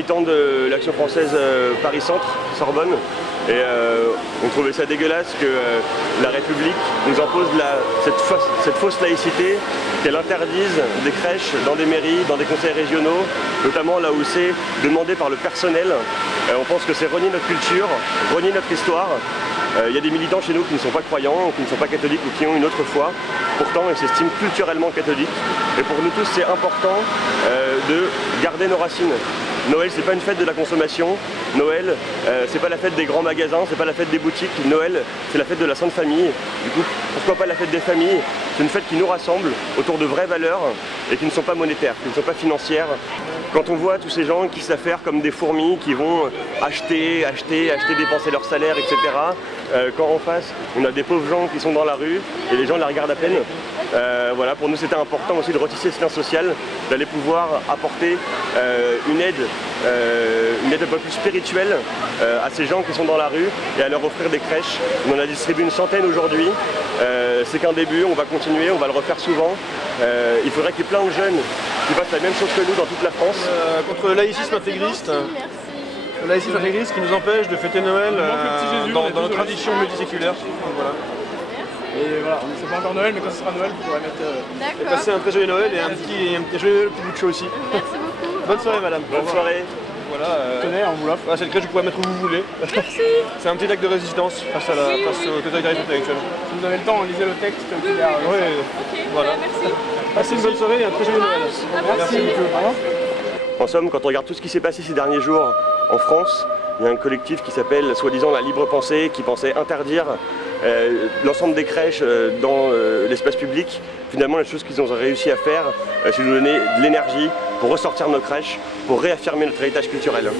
militants de l'Action française Paris-Centre, Sorbonne, et on trouvait ça dégueulasse que la République nous impose cette fausse laïcité, qu'elle interdise des crèches dans des mairies, dans des conseils régionaux, notamment là où c'est demandé par le personnel. On pense que c'est renier notre culture, renier notre histoire. Il y a des militants chez nous qui ne sont pas croyants, qui ne sont pas catholiques ou qui ont une autre foi. Pourtant, ils s'estiment culturellement catholiques. Et pour nous tous, c'est important de garder nos racines. Noël, c'est pas une fête de la consommation. Noël, c'est pas la fête des grands magasins, c'est pas la fête des boutiques. Noël, c'est la fête de la Sainte Famille. Du coup, pourquoi pas la fête des familles? C'est une fête qui nous rassemble autour de vraies valeurs et qui ne sont pas monétaires, qui ne sont pas financières. Quand on voit tous ces gens qui s'affairent comme des fourmis, qui vont acheter, dépenser leur salaire, etc. Quand en face, on a des pauvres gens qui sont dans la rue et les gens les regardent à peine. Voilà, pour nous c'était important aussi de retisser ce lien social, d'aller pouvoir apporter une aide un peu plus spirituelle à ces gens qui sont dans la rue et à leur offrir des crèches. On en a distribué une centaine aujourd'hui. C'est qu'un début, on va continuer, on va le refaire souvent. Il faudrait qu'il y ait plein de jeunes qui fassent la même chose que nous dans toute la France. Contre le laïcisme intégriste. Le laïcisme intégriste qui nous empêche de fêter Noël dans nos traditions multiséculaires. Voilà. Et voilà, on ne sait pas encore Noël, mais quand ce sera Noël, vous pourrez mettre... Et passer un très joyeux Noël et un petit joyeux petit bout de chaud aussi. Merci beaucoup. Bonne soirée madame. Bonne soirée. Voilà, Tenez, on vous l'offre. Voilà, cette crèche, vous pouvez mettre où vous voulez. Merci. C'est un petit acte de résistance face au totalitarisme intellectuel. Si vous avez le temps, lisez le texte qui est derrière. Oui, Ok, voilà. merci. Passez une bonne soirée et un très joyeux Noël. Merci beaucoup. En somme, quand on regarde tout ce qui s'est passé ces derniers jours en France, il y a un collectif qui s'appelle soi-disant la Libre Pensée, qui pensait interdire l'ensemble des crèches dans l'espace public. Finalement, la chose qu'ils ont réussi à faire, c'est nous donner de l'énergie pour ressortir nos crèches, pour réaffirmer notre héritage culturel.